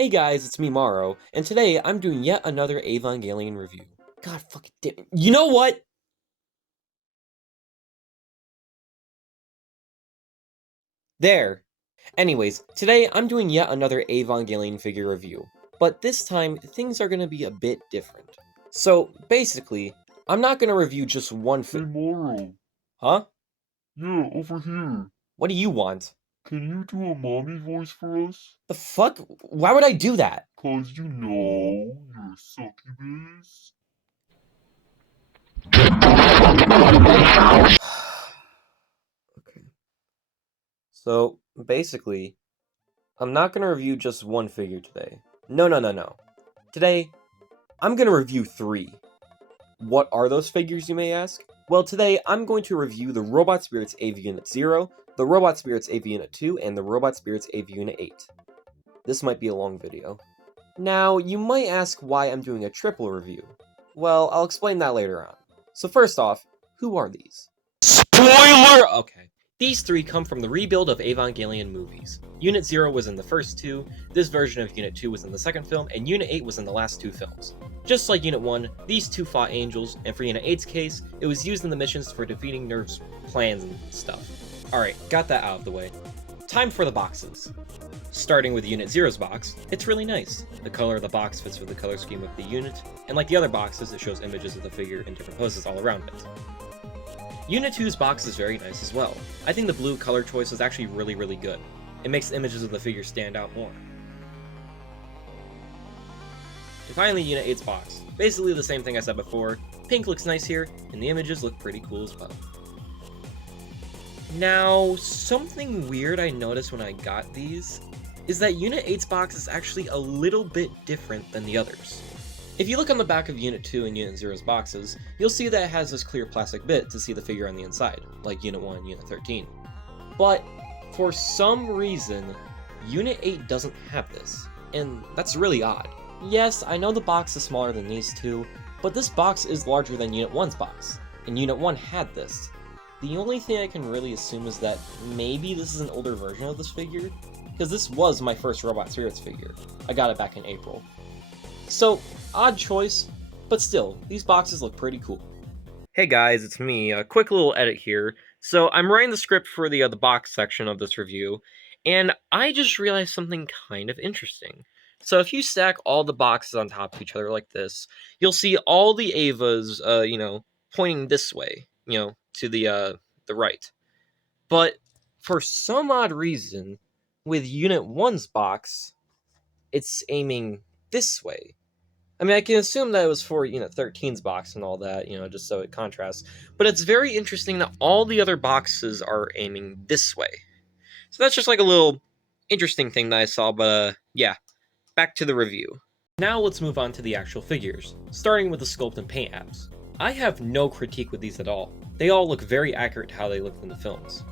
Hey guys, it's me Maro, and today I'm doing yet another Evangelion review. God fucking damn it. You know what? There. Anyways, today I'm doing yet another Evangelion figure review, but this time things are gonna be a bit different. So, basically, I'm not gonna review just one Hey Maro, Huh? yeah, over here. What do you want? Can you do a mommy voice for us? The fuck? Why would I do that? 'Cause you know you're a succubus. Okay. So, basically, I'm not gonna review just one figure today. No. Today, I'm gonna review 3. What are those figures, you may ask? Well, today I'm going to review the Robot Spirits AV Unit 0, the Robot Spirits AV Unit 2, and the Robot Spirits AV Unit 8. This might be a long video. Now, you might ask why I'm doing a triple review. Well, I'll explain that later on. So first off, who are these? Spoiler! Okay. These 3 come from the rebuild of Evangelion movies. Unit 0 was in the first 2, this version of Unit 2 was in the second film, and Unit 8 was in the last 2 films. Just like Unit 1, these 2 fought angels, and for Unit 8's case, it was used in the missions for defeating Nerve's plans and stuff. Alright, got that out of the way. Time for the boxes. Starting with Unit 0's box, it's really nice. The color of the box fits with the color scheme of the unit, and like the other boxes, it shows images of the figure in different poses all around it. Unit 2's box is very nice as well. I think the blue color choice is actually really good. It makes images of the figure stand out more. And finally, Unit 8's box. Basically the same thing I said before. Pink looks nice here, and the images look pretty cool as well. Now, something weird I noticed when I got these is that Unit 8's box is actually a little bit different than the others. If you look on the back of Unit 2 and Unit 0's boxes, you'll see that it has this clear plastic bit to see the figure on the inside, like Unit 1 and Unit 13. But, for some reason, Unit 8 doesn't have this, and that's really odd. Yes, I know the box is smaller than these two, but this box is larger than Unit 1's box, and Unit 1 had this. The only thing I can really assume is that maybe this is an older version of this figure, because this was my first Robot Spirits figure. I got it back in April. So, odd choice, but still, these boxes look pretty cool. Hey guys, it's me. A quick little edit here. So, I'm writing the script for the box section of this review, and I just realized something kind of interesting. So, if you stack all the boxes on top of each other like this, you'll see all the Avas, pointing this way, to the right. But, for some odd reason, with Unit 1's box, it's aiming this way. I mean, I can assume that it was for, Unit 13's box and all that, just so it contrasts. But it's very interesting that all the other boxes are aiming this way. So that's just like a little interesting thing that I saw, but yeah, back to the review. Now let's move on to the actual figures, starting with the sculpt and paint apps. I have no critique with these at all. They all look very accurate to how they looked in the films.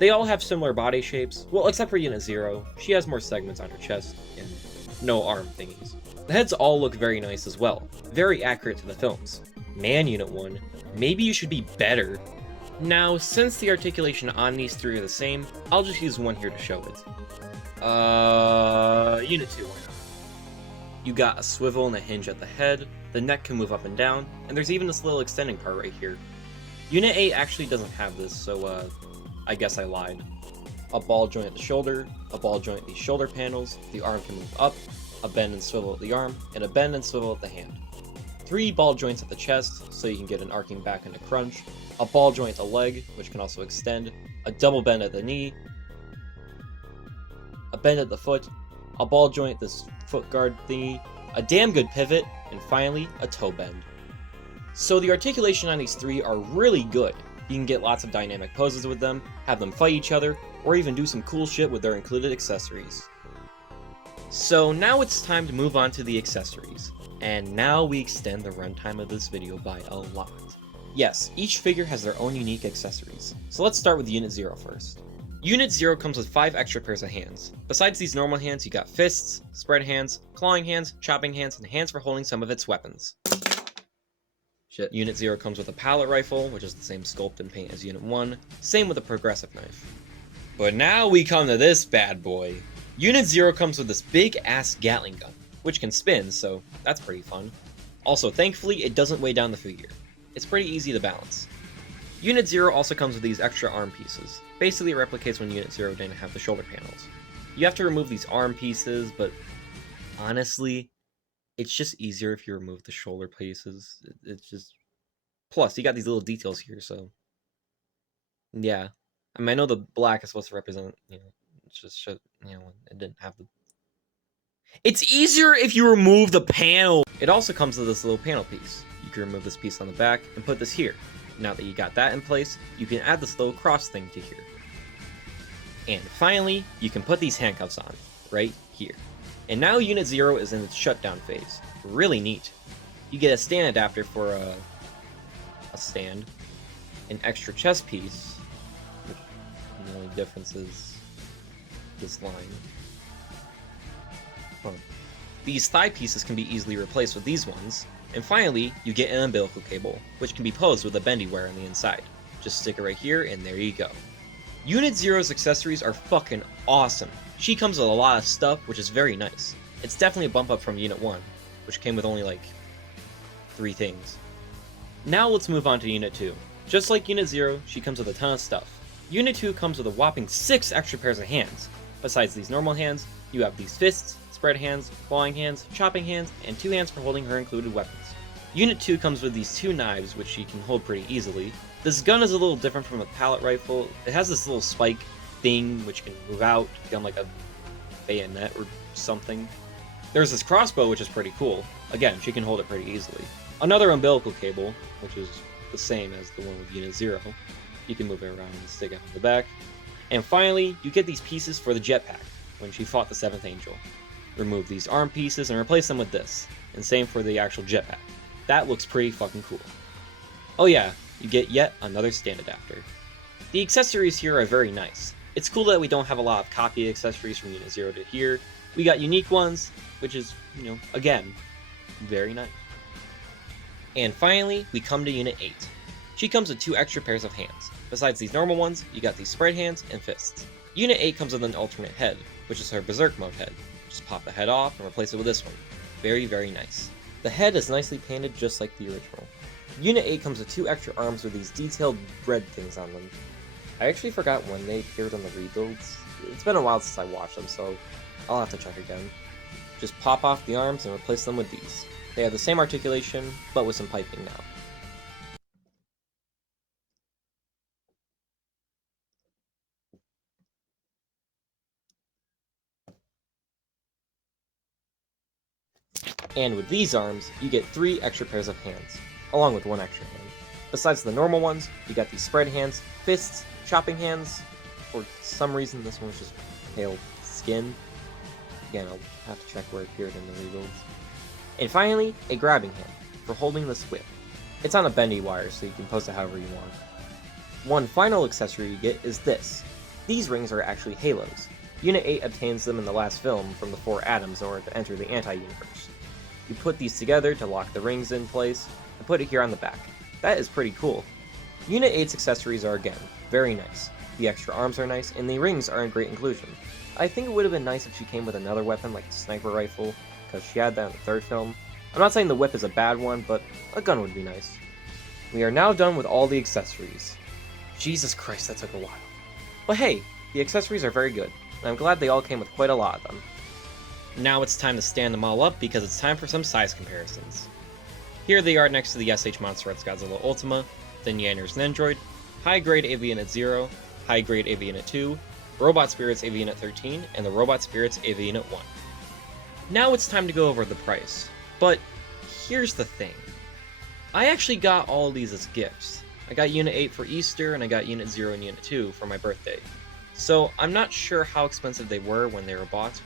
They all have similar body shapes, well, except for Unit 0. She has more segments on her chest, and no arm thingies. The heads all look very nice as well, very accurate to the films. Man, Unit 1, maybe you should be better. Now, since the articulation on these 3 are the same, I'll just use one here to show it. Unit 2, why not? You got a swivel and a hinge at the head, the neck can move up and down, and there's even this little extending part right here. Unit 8 actually doesn't have this, so I guess I lied. A ball joint at the shoulder, a ball joint at the shoulder panels, the arm can move up, a bend and swivel at the arm, and a bend and swivel at the hand. 3 ball joints at the chest, so you can get an arcing back and a crunch, a ball joint at the leg, which can also extend, a double bend at the knee, a bend at the foot, a ball joint at this foot guard thingy, a damn good pivot, and finally, a toe bend. So the articulation on these 3 are really good. You can get lots of dynamic poses with them, have them fight each other, or even do some cool shit with their included accessories. So now it's time to move on to the accessories, and now we extend the runtime of this video by a lot. Yes, each figure has their own unique accessories, so let's start with Unit 0 first. Unit 0 comes with 5 extra pairs of hands. Besides these normal hands, you got fists, spread hands, clawing hands, chopping hands, and hands for holding some of its weapons. Shit. Unit 0 comes with a pallet rifle, which is the same sculpt and paint as Unit 1, same with a progressive knife. But now we come to this bad boy. Unit 0 comes with this big-ass Gatling gun, which can spin, so that's pretty fun. Also, thankfully, it doesn't weigh down the figure. It's pretty easy to balance. Unit 0 also comes with these extra arm pieces. Basically, it replicates when Unit 0 didn't have the shoulder panels. You have to remove these arm pieces, but honestly, it's just easier if you remove the shoulder pieces. It's just... Plus, you got these little details here, so... Yeah. I mean, I know the black is supposed to represent, it's just, it didn't have the... It's easier if you remove the panel! It also comes with this little panel piece. You can remove this piece on the back and put this here. Now that you got that in place, you can add this little cross thing to here. And finally, you can put these handcuffs on, right here. And now Unit 0 is in its shutdown phase. Really neat. You get a stand adapter for a stand, an extra chest piece, which the only difference is this line. Huh. These thigh pieces can be easily replaced with these ones. And finally, you get an umbilical cable, which can be posed with a bendy wire on the inside. Just stick it right here, and there you go. Unit 0's accessories are fucking awesome. She comes with a lot of stuff, which is very nice. It's definitely a bump up from Unit 1, which came with only like 3 things. Now let's move on to Unit 2. Just like Unit 0, she comes with a ton of stuff. Unit 2 comes with a whopping 6 extra pairs of hands. Besides these normal hands, you have these fists, spread hands, clawing hands, chopping hands, and 2 hands for holding her included weapons. Unit 2 comes with these 2 knives, which she can hold pretty easily. This gun is a little different from a pallet rifle. It has this little spike thing, which can move out to become like a bayonet or something. There's this crossbow, which is pretty cool. Again, she can hold it pretty easily. Another umbilical cable, which is the same as the one with Unit 0. You can move it around and stick it on the back. And finally, you get these pieces for the jetpack, when she fought the 7th Angel. Remove these arm pieces and replace them with this, and same for the actual jetpack. That looks pretty fucking cool. Oh yeah, you get yet another stand adapter. The accessories here are very nice. It's cool that we don't have a lot of copy accessories from Unit 0 to here. We got unique ones, which is, again, very nice. And finally, we come to Unit 8. She comes with 2 extra pairs of hands. Besides these normal ones, you got these spread hands and fists. Unit 8 comes with an alternate head, which is her Berserk mode head. Just pop the head off and replace it with this one. Very, very nice. The head is nicely painted just like the original. Unit 8 comes with 2 extra arms with these detailed red things on them. I actually forgot when they appeared on the rebuilds. It's been a while since I watched them, so I'll have to check again. Just pop off the arms and replace them with these. They have the same articulation, but with some piping now. And with these arms, you get 3 extra pairs of hands, along with 1 extra hand. Besides the normal ones, you got these spread hands, fists, chopping hands. For some reason, this one's just pale skin. Again, I'll have to check where it appeared in the rebuilds. And finally, a grabbing hand, for holding this whip. It's on a bendy wire, so you can post it however you want. One final accessory you get is this. These rings are actually halos. Unit 8 obtains them in the last film from the 4 atoms in order to enter the anti-universe. You put these together to lock the rings in place, and put it here on the back. That is pretty cool. Unit 8's accessories are again, very nice. The extra arms are nice, and the rings are a great inclusion. I think it would have been nice if she came with another weapon like the sniper rifle, because she had that in the 3rd film. I'm not saying the whip is a bad one, but a gun would be nice. We are now done with all the accessories. Jesus Christ, that took a while. But hey, the accessories are very good, and I'm glad they all came with quite a lot of them. Now it's time to stand them all up because it's time for some size comparisons. Here they are next to the SH Monsterets Godzilla Ultima, the Neander's Nendroid, High Grade Avianet 0, High Grade Avianet 2, Robot Spirits Avianet 13, and the Robot Spirits Avianet 1. Now it's time to go over the price, but here's the thing. I actually got all of these as gifts. I got Unit 8 for Easter, and I got Unit 0 and Unit 2 for my birthday. So I'm not sure how expensive they were when they were bought,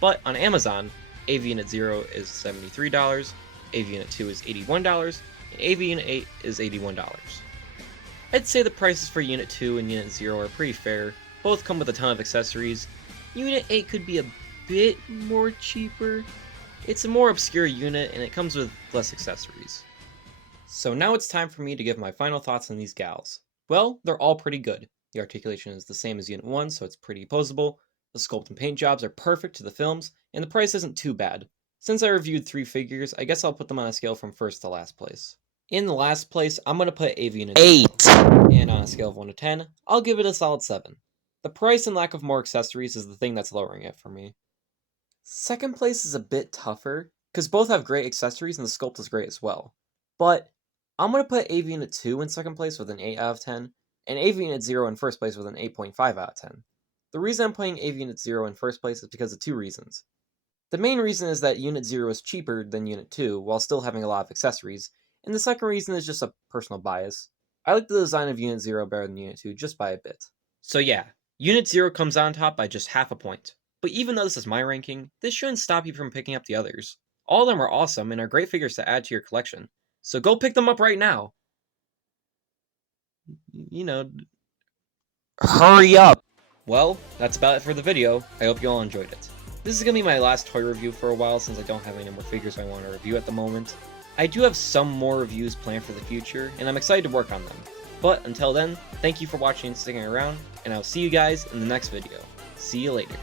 but on Amazon, Avianet 0 is $73, Avianet 2 is $81, and Avianet 8 is $81. I'd say the prices for Unit 2 and Unit 0 are pretty fair. Both come with a ton of accessories. Unit 8 could be a bit more cheaper. It's a more obscure unit, and it comes with less accessories. So now it's time for me to give my final thoughts on these gals. Well, they're all pretty good. The articulation is the same as Unit 1, so it's pretty posable. The sculpt and paint jobs are perfect to the films, and the price isn't too bad. Since I reviewed 3 figures, I guess I'll put them on a scale from first to last place. In the last place, I'm going to put Avian 8, and on a scale of 1 to 10, I'll give it a solid 7. The price and lack of more accessories is the thing that's lowering it for me. Second place is a bit tougher, because both have great accessories and the sculpt is great as well. But I'm going to put Avian 2 in second place with an 8 out of 10, and Avian 0 in first place with an 8.5 out of 10. The reason I'm putting Avian 0 in first place is because of 2 reasons. The main reason is that Unit 0 is cheaper than Unit 2, while still having a lot of accessories, and the second reason is just a personal bias. I like the design of Unit 0 better than Unit 2 just by a bit. So yeah, Unit 0 comes on top by just half a point. But even though this is my ranking, this shouldn't stop you from picking up the others. All of them are awesome and are great figures to add to your collection, so go pick them up right now! You know, hurry up! Well, that's about it for the video. I hope you all enjoyed it. This is going to be my last toy review for a while since I don't have any more figures I want to review at the moment. I do have some more reviews planned for the future, and I'm excited to work on them. But until then, thank you for watching and sticking around, and I'll see you guys in the next video. See you later.